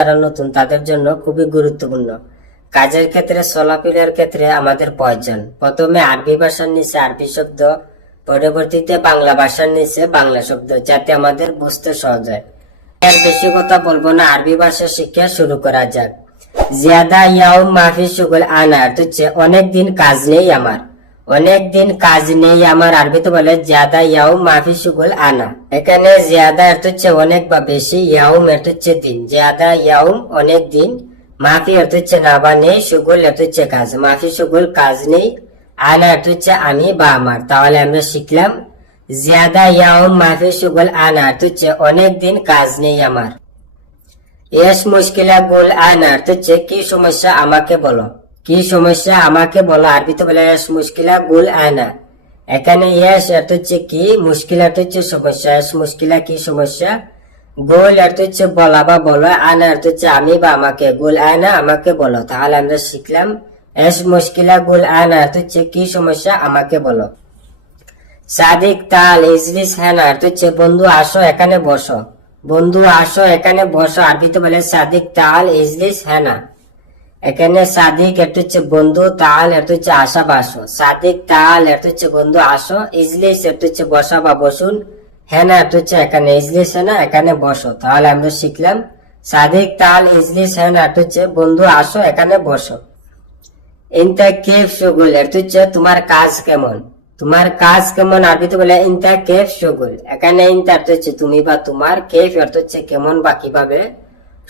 যারা নতুন, তাদের জন্য খুবই গুরুত্বপূর্ণ। কাজের ক্ষেত্রে, চলাফেরার ক্ষেত্রে আমাদের প্রয়োজন। প্রথমে আরবি ভাষার নিচে আরবি শব্দ, পরবর্তীতে বাংলা ভাষার নিচে বাংলা শব্দ, যাতে আমাদের বুঝতে সহজ হয়। আর বেশি কথা বলব না, আরবি ভাষা শিক্ষা শুরু করা যাক। জিয়াদা ইয়াও মাফি সুগল আনা হচ্ছে অনেক দিন কাজ নেই আমার। অনেক দিন কাজ নেই, আমার আরবিতে বলে জিয়াদা ইয়াও মাফি সুগল আনা। এখানে জিয়াদা এর হচ্ছে অনেক বা বেশি, ইয়াউম এর হচ্ছে দিন। জিয়াদা ইয়াউম অনেক দিন, মাফি এর হচ্ছে না বা নেই সুগল এর হচ্ছে কাজ। মাফি সুগল কাজ নেই, আনা এর হচ্ছে আমি বা আমার। তাহলে আমরা শিখলাম, জিয়াদা ইয়াউম মাফি সুগল আনা এর হচ্ছে অনেক দিন কাজ নেই আমার। এস মুশকিলা গুল আনা অর্থ হচ্ছে কি সমস্যা আমাকে বলো। কি সমস্যা? আমাকে বলো আরবিতে বলে এস মুশকিলা গুল আয়না এখানে এস অর্থ হচ্ছে কি? মুশকিলা অর্থ হচ্ছে সমস্যা। এস মুশকিলা কি সমস্যা? গোল অর্থ হচ্ছে বলা বা বলো, আনা অর্থ হচ্ছে আমি বা আমাকে। গোল আয়না আমাকে বলো। তাহলে আমরা শিখলাম, এস মুশকিলা গুল আনা অর্থ হচ্ছে কি সমস্যা? আমাকে বলো। সাদিক, তাল, ইজলিস হ্যানা অর্থ হচ্ছে বন্ধু, আসো, এখানে বসো। বন্ধু, আসো, এখানে বসো। আরবিতে বলে সাদিক, তাল, ইজলিস হ্যানা এখানে সাদিক, এটা হচ্ছে বন্ধু, তাল, এটা হচ্ছে আসা বা আসো সাদিক, তাল, এটা হচ্ছে বন্ধু, আসো। ইজলিস, এটা হচ্ছে বসা বা বসুন। হ্যানা এটা হচ্ছে এখানে ইজলিস হ্যানা এখানে বসো। তাহলে আমরা শিখলাম। সাদিক, তাল, ইজলিস হ্যানা এটা হচ্ছে বন্ধু, আসো, এখানে বসো। ইনতা কেফ শুগুল এটা হচ্ছে তোমার কাজ কেমন? তোমার কাজ কেমন? আরবিতে বলে ইনতা কেফ শুগুল এখানে ইনতা অর্থ হচ্ছে তুমি বা তোমার, কেফ অর্থ হচ্ছে কেমন বা কীভাবে?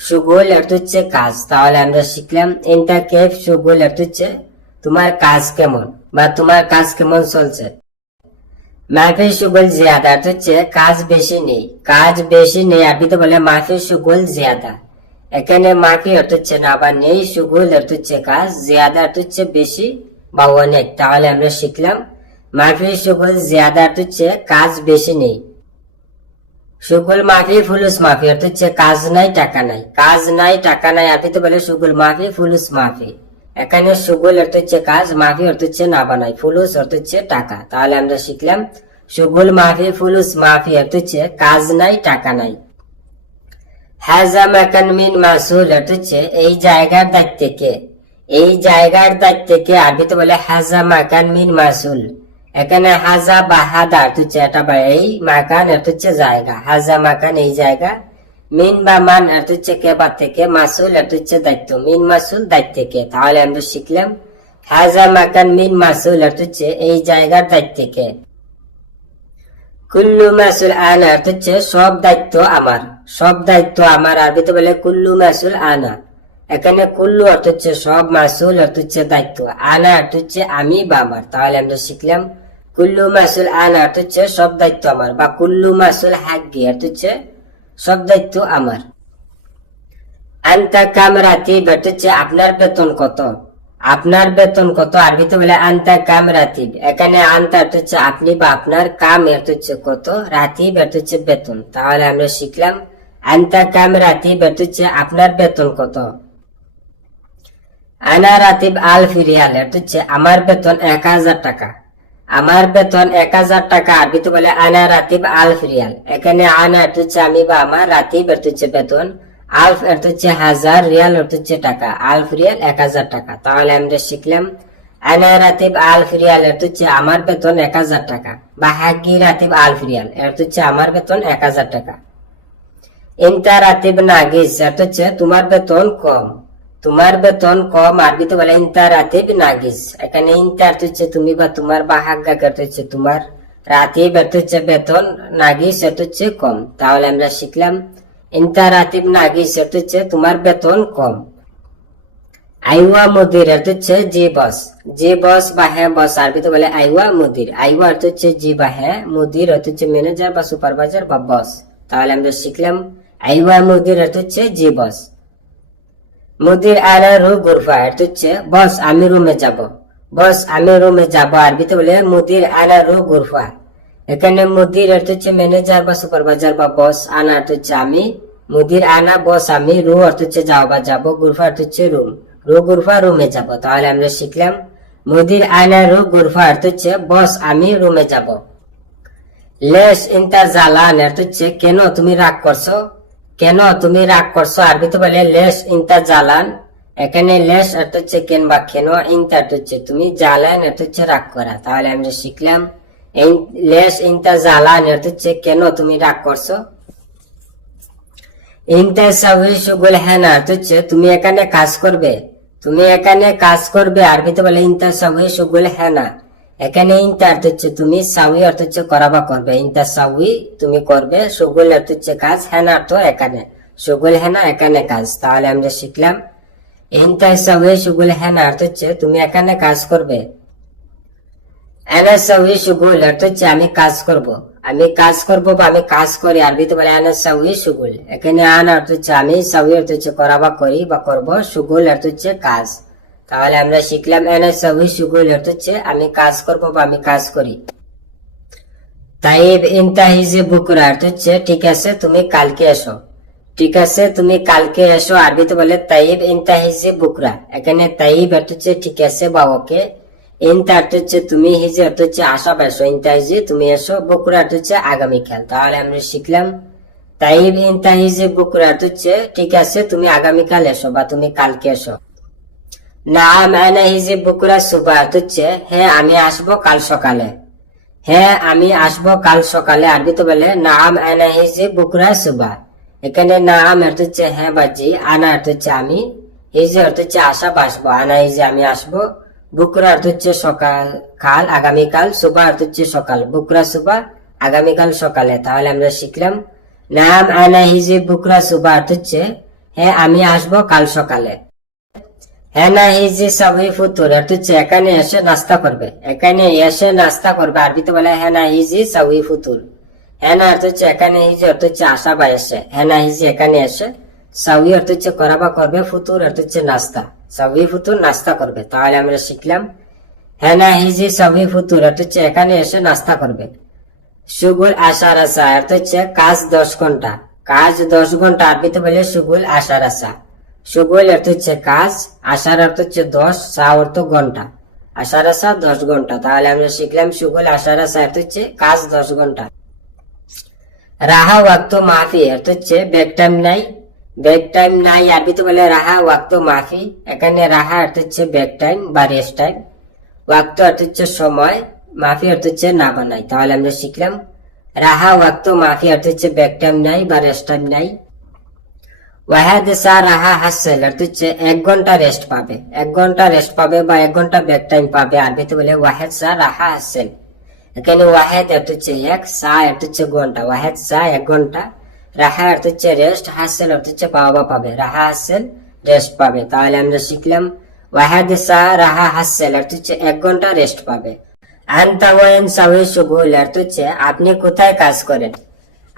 সুগুল অর্থ হচ্ছে কাজ। তাহলে আমরা শিখলাম ইনতা কেফ সুগুল অর্থ হচ্ছে তোমার কাজ কেমন? বা তোমার কাজ কেমন চলছে? মাফি সুগুল জিয়াদা অর্থ হচ্ছে কাজ বেশি নেই। কাজ বেশি নেই আপনি তো বলে মাফি সুগুল জিয়াদা। এখানে মাফি অর্থ হচ্ছে না বা নেই সুগুল অর্থ হচ্ছে কাজ। জিয়াদা অর্থ হচ্ছে বেশি বা অনেক। তাহলে আমরা শিখলাম, মাফি সুগুল জিয়াদা অর্থ হচ্ছে কাজ বেশি নেই। সুগুল মাফি ফুলুস মাফি অর্থ হচ্ছে কাজ নাই, টাকা নাই। কাজ নাই, টাকা নাই আরবিতে বলে সুগুল মাফি ফুলুস মাফি এখানে সুগুল অর্থ হচ্ছে কাজ মাফি অর্থ হচ্ছে না বানাই ফুলুস অর্থ হচ্ছে টাকা। তাহলে আমরা শিখলাম, সুগুল মাফি ফুলুস মাফি অর্থ হচ্ছে কাজ নাই, টাকা নাই। হাজা মাকান মিন মাসুল অর্থ হচ্ছে এই জায়গার দায়িত্ব কে? এই জায়গার দায়িত্ব কে? আরবিতে বলে হাজা মাকান মিন মাসুল। এখানে হাজা বা হাদা হচ্ছে এটা বা এই মাকান অর্থ হচ্ছে জায়গা। হাজা, মাকান, এই জায়গা। মিন বা মান অর্থ হচ্ছে কে বা থেকে। মাসুল অর্থ হচ্ছে দায়িত্ব। মিন, মাসুল, দায়িত্ব কে তাহলে আমরা শিখলাম, হাজা, মাকান, মিন, মাসুল অর্থ হচ্ছে এই জায়গার দায়িত্ব কে কুল্লু, মাসুল, আনা অর্থ হচ্ছে সব দায়িত্ব আমার। সব দায়িত্ব আমার আরবিতে বলে কুল্লু, মাসুল, আনা। এখানে কুল্লু অর্থ হচ্ছে সব, মাসুল অর্থ হচ্ছে দায়িত্ব। আনা অর্থ হচ্ছে আমি বা আমার। তাহলে আমরা শিখলাম কুল্লু মাসুল আনা অর্থ হচ্ছে সব দায়িত্ব আমার, বা কুল্লু মাসুল হাগ্গি অর্থ হচ্ছে সব দায়িত্ব আমার। আন্তা কামরাতি অর্থ হচ্ছে আপনার বেতন কত? আপনার বেতন কত? আরবিতে বলে আন্তা কাম রাতিব এখানে আন্তা অর্থ হচ্ছে আপনি বা আপনার কাম অর্থ হচ্ছে কত? রাতিব অর্থ হচ্ছে বেতন। তাহলে আমরা শিখলাম, আন্তা কাম রাতিব অর্থ হচ্ছে আপনার বেতন কত? আনা রাতিব আল ফিরিয়াল অর্থ হচ্ছে আমার বেতন এক হাজার টাকা। আমার বেতন এক হাজার টাকা আরবিতে বলে আনা রাতিব আল ফিরিয়াল। এখানে আনা অর্থ হচ্ছে আমি বা আমার, রাতিব অর্থ হচ্ছে বেতন আলফ অর্থ হচ্ছে হাজার, রিয়াল অর্থ হচ্ছে টাকা আলফ রিয়াল এক হাজার টাকা। তাহলে আমরা শিখলাম, আনা রাতিব আলফ রিয়াল অর্থ হচ্ছে আমার বেতন এক হাজার টাকা, বা হাগি রাতিব আলফ রিয়াল অর্থ হচ্ছে আমার বেতন এক হাজার টাকা। ইন্তা রাতিব নাগিস অর্থ হচ্ছে তোমার বেতন কম। তোমার বেতন কম আরবিতে বলে ইন্তা রাতিব নাগিস। এখানে ইন্তা অর্থ হচ্ছে তুমি বা তোমার বা হাগ্গা অর্থ হচ্ছে, তোমার রাতে অর্থ হচ্ছে বেতন, নাগিস অর্থ হচ্ছে কম। তাহলে আমরা শিখলাম ইন্তা রাতিব নাগিস অর্থ হচ্ছে তোমার বেতন কম। আইওয়া মুদির অর্থ হচ্ছে জি বস। জি বস বা হ্যাঁ বস আরবিতে বলে আইওয়া মুদির। আইওয়া অর্থ হচ্ছে জি বা হ্যাঁ মুদির, অর্থ হচ্ছে ম্যানেজার বা সুপারভাইজার বা বস। তাহলে আমরা শিখলাম, আইওয়া মুদির অর্থ হচ্ছে জি বস। মুদির আলা রু গুরফা অর্থ হচ্ছে বস, আমি রুমে যাব। বস, আমি রুমে যাব আরবিতে বলে মুদির আলা রু গুরফা এখানে মুদির অর্থ হচ্ছে ম্যানেজার বা সুপারভাইজার বা বস, আনা অর্থ হচ্ছে আমি। মুদির আনা, বস, আমি, রু অর্থ হচ্ছে যাও বা যাব গুরফা অর্থ হচ্ছে রুম। রু গুরফা রুমে যাব, তাহলে আমরা শিখলাম। মুদির আনা রু গুরফা অর্থ হচ্ছে বস, আমি রুমে যাব। লেস ইন্তা জালান অর্থ হচ্ছে কেন তুমি রাগ করছ? কেন তুমি রাগ করছ? আরবিতে বলে লেশ ইনতা জালান। এখানে লেশ অর্থ হচ্ছে কেন বা কেন, ইনতা হচ্ছে তুমি জালান অর্থ হচ্ছে রাগ করা। তাহলে আমরা শিখলাম, এই লেশ ইনতা জালান অর্থ হচ্ছে কেন তুমি রাগ করছ? ইনতা সাউই সুগুল হ্যাঁ না অর্থ হচ্ছে তুমি এখানে কাজ করবে। তুমি এখানে কাজ করবে আরবিতে বলে ইনতা সাউই সুগুল হ্যাঁ না এখানে ইনতা অর্থ হচ্ছে তুমি, সাউই অর্থ হচ্ছে করা বা করবে। ইনতা সাউই তুমি করবে, সুগুল অর্থ হচ্ছে কাজ হ্যাঁ অর্থ এখানে। সুগুল হ্যাঁ এখানে কাজ, তাহলে আমরা শিখলাম। ইনতা সাউই, সুগুল হ্যাঁ না অর্থ হচ্ছে তুমি এখানে কাজ করবে। এনা সাউই, সুগুল অর্থ হচ্ছে আমি কাজ করব। আমি কাজ করব বা আমি কাজ করি আরবিতে বলে এনা সাউই, সুগুল। এখানে আন অর্থ হচ্ছে আমি, সাউই অর্থ হচ্ছে করা বা করি বা করব, সুগুল অর্থ হচ্ছে কাজ। তাহলে আমরা শিখলাম এনা সুগুল অর্থ হচ্ছে, আমি কাজ করব বা আমি কাজ করি। তাইব ইনতাহিজে বুকরা অর্থ হচ্ছে, ঠিক আছে, তুমি কালকে এসো। ঠিক আছে, তুমি কালকে এসো। আরবিতে বলে, তাইব ইনতাহিজে বুকরা। এখানে তাইব অর্থ হচ্ছে, ঠিক আছে, বা ওকে। ইনতা অর্থ হচ্ছে, তুমি হিজে, অর্থ হচ্ছে আশা পাইছো ইনতাহিজে তুমি এসো। বুকরা অর্থ হচ্ছে আগামীকাল তাহলে আমরা শিখলাম, তাইব ইনতাহিজে বুকরা, অর্থ হচ্ছে, ঠিক আছে, তুমি আগামীকাল এসো বা তুমি কালকে এসো। নাম আনা হিজে বুকরা সুবা অর্থ হচ্ছে হ্যাঁ আমি আসব কাল সকালে। হ্যাঁ আমি আসব কাল সকালে আরবিতে বলে, নাম আনা হিজে বুকরা সুবা এখানে নাম অর্থ হচ্ছে হ্যাঁ বাজি, আনা হচ্ছে আমি হিজে অর্থ হচ্ছে আসা বা আসব আনা হিজে আমি আসব বুকরা অর্থ হচ্ছে সকাল, কাল আগামীকাল সুবা অর্থ হচ্ছে সকাল বুকরা সুবা আগামীকাল সকালে। তাহলে আমরা শিখলাম, নাম আনা হিজে বুকরা সুবা অর্থ হচ্ছে হ্যাঁ আমি আসব কাল সকালে। হেনা হিজি সবই ফুতুর অর্থ হচ্ছে এখানে এসে নাস্তা করবে, এখানে এসে নাস্তা করবে আরবিতে বলে হেনা হিজি সবই ফুতুর হেনা অর্থ হচ্ছে এখানে হিজি অর্থ হচ্ছে আসা বা এসে হেনা হিজি এখানে এসে সাউই অর্থ হচ্ছে করা বা করবে ফুতুর অর্থ হচ্ছে নাস্তা সাউই ফুতুর নাস্তা করবে। তাহলে আমরা শিখলাম হেনা হিজি সবই ফুতুর অর্থ হচ্ছে এখানে এসে নাস্তা করবে। সুগুল আশা অর্থ হচ্ছে কাজ দশ ঘণ্টা, কাজ দশ ঘণ্টা আরবিতে বলে সুগুল আশা। সুগুল অর্থ হচ্ছে কাজ আশার অর্থ হচ্ছে দশ, সা অর্থ ঘণ্টা। আশার আশা দশ ঘণ্টা। তাহলে আমরা শিখলাম সুগুল আশার আশা অর্থ হচ্ছে কাজ দশ ঘণ্টা। রাহা ওয়াক্ত মাফি অর্থ হচ্ছে ব্যাক টাইম নাই। ব্যাক টাইম নাই আরবিতে বলে রাহা ওয়াক্ত মাফি। এখানে রাহা অর্থ হচ্ছে ব্যাক টাইম বা রেস্ট টাইম। ওয়াক্ত অর্থ হচ্ছে সময়, মাফি অর্থ হচ্ছে না বানাই। তাহলে আমরা শিখলাম, রাহা ওয়াক্ত মাফি অর্থ হচ্ছে ব্যাক টাইম নাই বা রেস্ট টাইম নাই। রাহা হাসেল হচ্ছে এক ঘণ্টা রেস্ট পাবে। এক ঘণ্টা রেস্ট পাবে বা এক ঘণ্টা ব্যাক টাইম পাবে আরবিতে বলে ওয়াহেদ সা রাহা হাসেল এখানে ওয়াহেদ অর্থ হচ্ছে এক, সা অর্থ হচ্ছে ঘণ্টা। ওয়াহেদ, সা, এক ঘণ্টা। রাহা অর্থ হচ্ছে রেস্ট হাসেল অর্থ হচ্ছে পাওয়া বা পাবে। রাহা হাসেল রেস্ট পাবে। তাহলে আমরা শিখলাম, ওয়াহেদ, সা, রাহা হাসেল অর্থ হচ্ছে এক ঘণ্টা রেস্ট পাবে। আন্তাওয়েন সাউই সুগুল অর্থ হচ্ছে আপনি কোথায় কাজ করেন?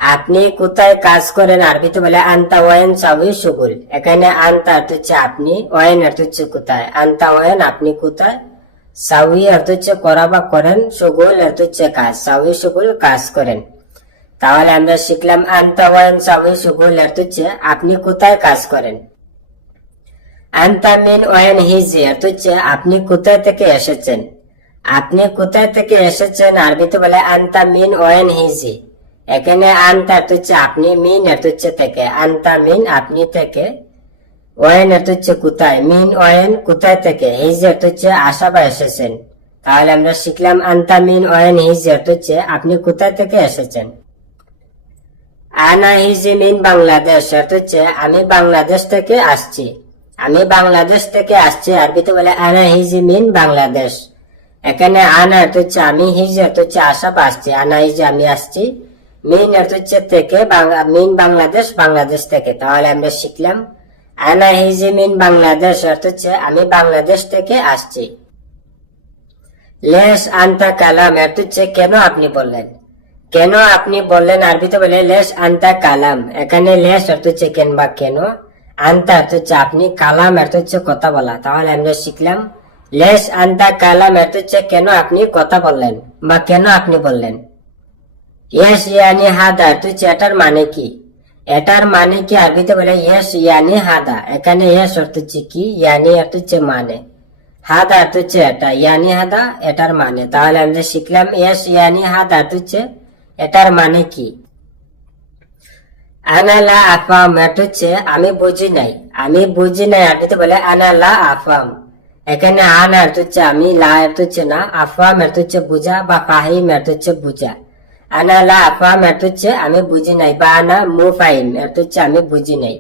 আপনি কোথায় কাজ করেন আরবিতে বলে, আন্তা ওয়েন সাউই সুগুল এখানে আন্তা অর্থ হচ্ছে আপনি ওয়েন অর্থ হচ্ছে কোথায়? আন্তা ওয়েন আপনি কোথায়? সাউই অর্থ হচ্ছে করা বা করেন সুগুল অর্থ হচ্ছে কাজ। সাউই সুগুল কাজ করেন। তাহলে আমরা শিখলাম, আন্তা ওয়েন সাউই সুগুল অর্থ হচ্ছে আপনি কোথায় কাজ করেন? আন্তা মিন ওয়েন হিজি অর্থ হচ্ছে, আপনি কোথায় থেকে এসেছেন? আপনি কোথায় থেকে এসেছেন আরবিতে বলে, আন্তা মিন ওয়েন হিজি। এখানে আনতা হচ্ছে আপনি মিন অর্থ হচ্ছে থেকে। আনতা মিন আপনি থেকে। ওয়েন অর্থ হচ্ছে কোথায়? মিন ওয়েন কোথায় থেকে? হিজ অর্থ হচ্ছে আশা বা এসেছেন। তাহলে আমরা শিখলাম আন্তা মিন ওয়েন হিজ অর্থ হচ্ছে আপনি কোথায় থেকে এসেছেন? আনা হিজি মিন বাংলাদেশ অর্থ হচ্ছে আমি বাংলাদেশ থেকে আসছি। আমি বাংলাদেশ থেকে আসছি, আরবিতে বলে আনা হিজি মিন বাংলাদেশ। এখানে আনা অর্থ হচ্ছে আমি হিজ এত হচ্ছে আশা বা আসছি। আনা হিজি আমি আসছি। মিন হচ্ছে থেকে মিন বাংলাদেশ বাংলাদেশ থেকে। তাহলে আমরা শিখলাম আনা হিজি মিন বাংলাদেশ অর্থ হচ্ছে, আমি বাংলাদেশ থেকে আসছি। লেস আন্তা কালাম অর্থ হচ্ছে, কেন আপনি বললেন? কেন আপনি বললেন? আরবিতে বলে, লেস আন্তা কালাম। এখানে লেস অর্থ হচ্ছে, কেন বা কেন? আন্তা অর্থ হচ্ছে, আপনি। কালাম অর্থ হচ্ছে, কথা বলা। তাহলে আমরা শিখলাম, লেস আন্তা কালাম অর্থ হচ্ছে, কেন আপনি কথা বললেন বা কেন আপনি বললেন? ইয়েস ইয়ানি হাদা হচ্ছে এটার মানে কি এটার মানে কি আরবিতে বলে ইয়েস ইয়ানি হাদা এখানে ইয়েস অর্থ কি ইয়ানি অর্থ হচ্ছে মানে হাদা অর্থ হচ্ছে এটা ইয়ানি হাদা এটার মানে তাহলে আমরা শিখলাম ইয়েস ইয়ানি হাদা হচ্ছে এটার মানে কি আনালা আফাম এটা হচ্ছে আমি বুঝি নাই আমি বুঝি নাই আরবিতে বলে আনালা আফাম এখানে আন অর্থ হচ্ছে আমি লা অর্থ হচ্ছে না আফাম অর্থ বুঝা বা ফাহিম অর্থ হচ্ছে বুঝা আনালা আফাম হচ্ছে আমি বুঝি নাই। বা আনা, মু ফাহিম অর্থ হচ্ছে আমি বুঝি নাই।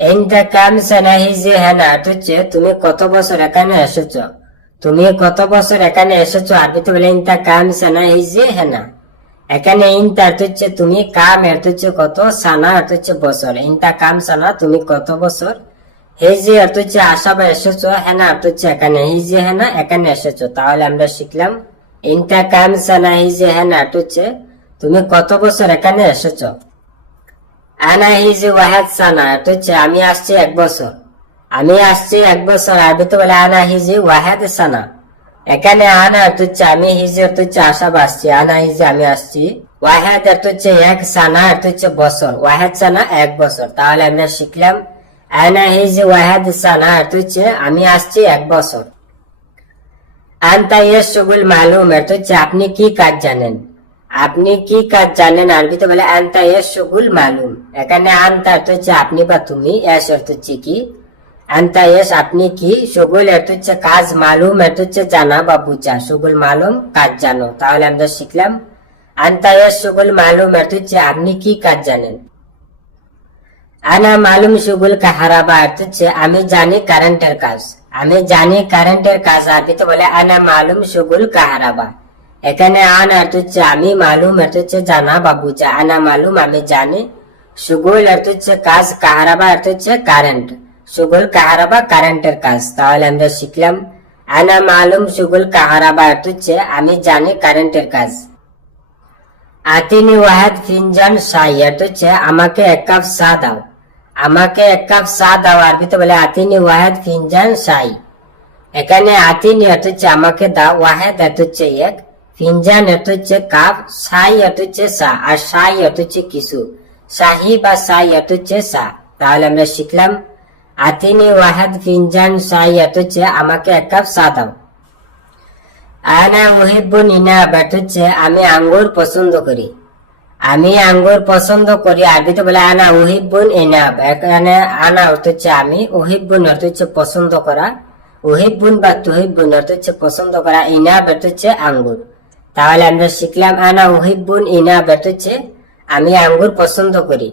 ইনতা কাম সানাহিজি হ্যানা অর্থ হচ্ছে তুমি কত বছর এখানে এসেছ? তুমি কত বছর এখানে এসেছ? আরবিতে বলে ইনতা কাম সানাহিজি হ্যানা এখানে ইনতা হচ্ছে তুমি কাম অর্থ হচ্ছে কত? সানা অর্থ হচ্ছে বছর। ইনতা কাম সানা, তুমি কত বছর? হিজি অর্থ হচ্ছে আসা বা এসেছ, হেনা অর্থ হচ্ছে এখানে হিজি হেনা, এখানে এসেছ। তাহলে আমরা শিখলাম ইনতা কাম সানা হিজি হেনা অর্থ হচ্ছে তুমি কত বছর এখানে এসেছ? আনা হিজি ওয়াহেদ সানা হচ্ছে আমি আসছি এক বছর। আমি আসছি এক বছর আরবিতে বলে আনা হিজি ওয়াহেদ সানা। এখানে আনা হচ্ছে আমি হিজি হচ্ছে আশা আসছি আনা হিজি আমি আসছি। ওয়াহেদ হচ্ছে এক সানা হচ্ছে বছর। ওয়াহেদ সানা এক বছর, তাহলে আমরা শিখলাম। আনা হিজি ওয়াহেদ সানা হচ্ছে আমি আসছি এক বছর। আন্তা সুগুল মালুম অর্থ হচ্ছে আপনি কি কাজ জানেন। আপনি কি কাজ জানেন, আরবিতে বলে আন্তা সুগুল মালুম এখানে আন্তা অর্থ হচ্ছে আপনি বা তুমি এস অর্থ হচ্ছে কি। আন্তা আপনি কি। সুগুল অর্থ হচ্ছে কাজ মালুম অর্থ হচ্ছে জানা বা বুঝা। সুগুল মালুম কাজ জানো। তাহলে আমরা শিখলাম। আন্তা, ইয়েস সুগুল মালুম অর্থ হচ্ছে আপনি কি কাজ জানেন। আনা, মালুম সুগুল কাহারাবা অর্থ হচ্ছে আমি জানি কারেন্টের কাজ। আমি জানি কারেন্টের কাজ আরবিতে বলে, আনা মালুম সুগুল কাহারাবা। এখানে আন অর্থ হচ্ছে, আমি মালুম অর্থ হচ্ছে জানা বা বুঝা। আনা মালুম, আমি জানি। সুগুল আর হচ্ছে কাজ, কাহারাবা অর্থ হচ্ছে কারেন্ট। সুগুল কাহারাবা কারেন্টের কাজ, তাহলে আমরা শিখলাম। আনা মালুম সুগুল কাহারাবা অর্থ হচ্ছে, আমি জানি কারেন্টের কাজ। আতিনি ওয়াহেদ ফিনজান শাই অর্থ হচ্ছে, আমাকে এক কাপ চা দাও। আমাকে এক কাপ চা দাও আরবিতে বলে আতিনি ওয়াহেদ ফিনজান শাই এখানে আতিনি হচ্ছে আমাকে দাও, ওয়াহেদ হচ্ছে এক, ফিনজান হচ্ছে কাপ, সাই হচ্ছে চা, আর সাই হচ্ছে কিছু। শাহি বা সাই হচ্ছে চা, তাহলে আমরা শিখলাম। আতিনি ওয়াহেদ ফিনজান অর্থ হচ্ছে আমাকে এক কাপ চা দাও। আনা মুহিব্বুন ইনাব অর্থ হচ্ছে আমি আঙ্গুর পছন্দ করি। আমি আঙ্গুর পছন্দ করি। আরবিতে বলে, আনা উহিব্বুন ইনাব এখানে আনা অর্থ হচ্ছে আমি উহিব্বুন অর্থ হচ্ছে পছন্দ করা। উহিব্বুন বা তুহিব্বুন অর্থ হচ্ছে পছন্দ করা ইনাব অর্থ হচ্ছে আঙ্গুর। তাহলে আমরা শিখলাম, আনা উহিব্বুন ইনাব অর্থ হচ্ছে আমি আঙ্গুর পছন্দ করি।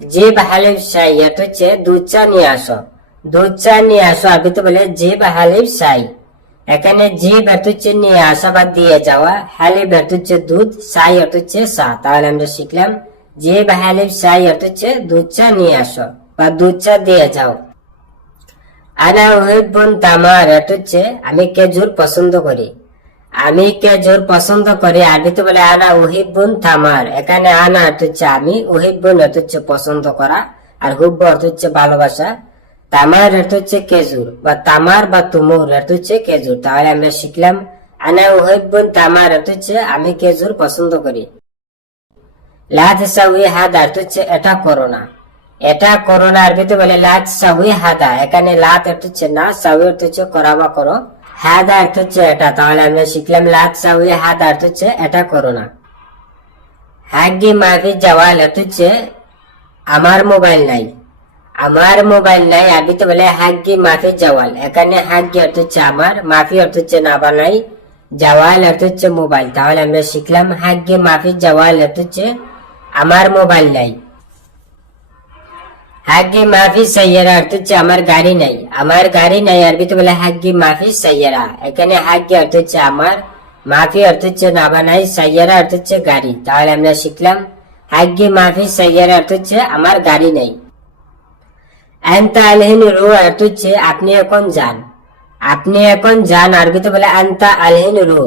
যে হালিফ সাই অর্থ হচ্ছে দুধ চা নিয়ে আসো। দুধ চা নিয়ে আসো আরবিতে বলে, যে হালিফ শাই এখানে অর্থ হচ্ছে নিয়ে আসা বা দিয়ে যাওয়া অর্থ হচ্ছে দুধ, সাই অর্থ হচ্ছে চা। তাহলে আমরা শিখলাম যে বা হালিব সাই অর্থ হচ্ছে দুধ চা নিয়ে আসো বা দুধ চা দিয়ে যাও। আনা তামার অর্থ হচ্ছে আমি খেজুর পছন্দ করি। আমি খেজুর পছন্দ করি আরবিতে বলে আনা ওহিবুন এখানে আনা হচ্ছে আমি ওহিবুন অর্থ হচ্ছে পছন্দ করা, আর হুব্ব হচ্ছে ভালোবাসা। তামার অর্থ হচ্ছে খেজুর, বা তামার বা তুমুর অর্থ হচ্ছে খেজুর। তাহলে আমরা শিখলাম, আনা ওহিবুন তামার অর্থ হচ্ছে আমি খেজুর পছন্দ করি। লাজ সাউই হাদ অর্থ হচ্ছে এটা করো না এটা করো না আরবিতে বলে লাজ সাউই হাদা। এখানে লাত অর্থ হচ্ছে না সাউই অর্থ হচ্ছে করা বা করো। হাদা অর্থ হচ্ছে এটা। তাহলে আমরা শিখলাম লাজ সাউই হাদ অর্থ হচ্ছে এটা করো না হাগি মাফি জওয়াল অর্থ হচ্ছে, আমার মোবাইল নাই। আমার মোবাইল নাই, আমি আরবিতে বলে হাগি মাফি জওয়াল এখানে হাগি অর্থ হচ্ছে আমার, মাফি অর্থ হচ্ছে না বানাই জওয়াল অর্থ হচ্ছে মোবাইল। তাহলে আমরা শিখলাম হাগি মাফি জওয়াল অর্থ হচ্ছে আমার মোবাইল নাই। হাগি মাফি সাইয়ারা অর্থ হচ্ছে আমার গাড়ি নাই। আমার গাড়ি নাই, আরবি তো বলে হাগি মাফি সাইয়ারা। এখানে হাগি অর্থ হচ্ছে আমার, মাফি অর্থ হচ্ছে না বানাই, সাইয়ারা অর্থ হচ্ছে গাড়ি। তাহলে আমরা শিখলাম হাগি মাফি সাইয়ারা অর্থ হচ্ছে আমার গাড়ি নাই। আন্তা আলহিন রু অর্থ হচ্ছে আপনি এখন যান। আপনি এখন যান আরবিতে বলে, আন্তা আলহিন রু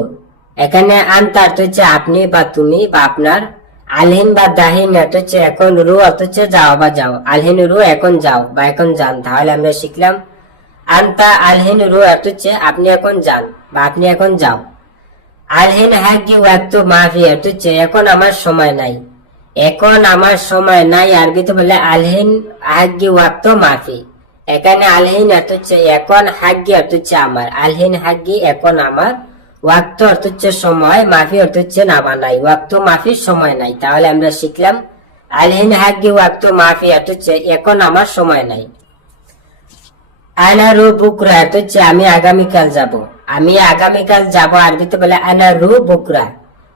এখানে আন্তা অর্থ হচ্ছে আপনি বা তুমি বা আপনার। আলহিন বা দাহিন অর্থ হচ্ছে এখন রু অর্থ হচ্ছে যাও বা যাও। আলহিন রু এখন যাও বা এখন যান। তাহলে আমরা শিখলাম, আন্তা আলহিন রু অর্থ হচ্ছে আপনি এখন যান বা আপনি এখন যাও। আলহিন হাগি ওয়াক্ত মাফি অর্থ হচ্ছে এখন আমার সময় নাই। এখন আমার সময় নাই আরবিতে বলে, আলহিন হাগি ওয়াক্ত মাফি। এখানে আলহিন অর্থ হচ্ছে এখন হাগি অর্থ হচ্ছে আমার। আলহিন হাগি এখন আমার। ওয়াক্ত অর্থ হচ্ছে সময়, মাফি অর্থ হচ্ছে নামা নাই। ওয়াক্ত মাফির সময় নাই। তাহলে আমরা শিখলাম, আলহিন হাগি ওয়াক্ত মাফি অর্থ হচ্ছে এখন আমার সময় নাই। আনা রু বুকরা অর্থ হচ্ছে আমি আগামীকাল যাব। আমি আগামীকাল যাব আরবিতে বলে আনা রু বুকরা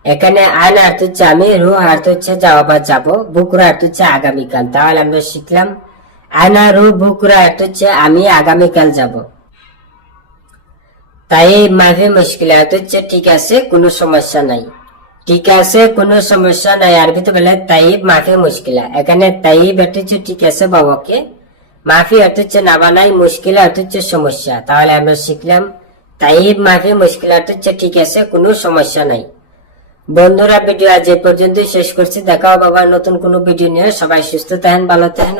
এখানে আনা অর্থ হচ্ছে আমি রু অর্থ হচ্ছে যাওয়া বা যাব, বুকরা অর্থ হচ্ছে আগামীকাল। তাহলে আমরা শিখলাম আনা রু বুকরা অর্থ হচ্ছে আমি আগামীকাল যাব। তাই মাফি মুশকিল অর্থ হচ্ছে ঠিক আছে, কোনো সমস্যা নাই। ঠিক আছে, কোনো সমস্যা নাই আরবিতে বলে তাইব মাফি মুশকিলা। এখানে অর্থ হচ্ছে ঠিক আছে বাবাকে। মাফি অর্থ হচ্ছে নামা নাই মুশকিল অর্থ হচ্ছে সমস্যা। তাহলে আমরা শিখলাম, তাইব মাফি মুশকিল অর্থ হচ্ছে ঠিক আছে, কোনো সমস্যা নাই। বন্ধুরা, ভিডিও আজ এ পর্যন্তই শেষ করছি। দেখা হবে আবার নতুন কোনো ভিডিও নিয়ে। সবাই সুস্থ থাকেন, ভালো থাকেন।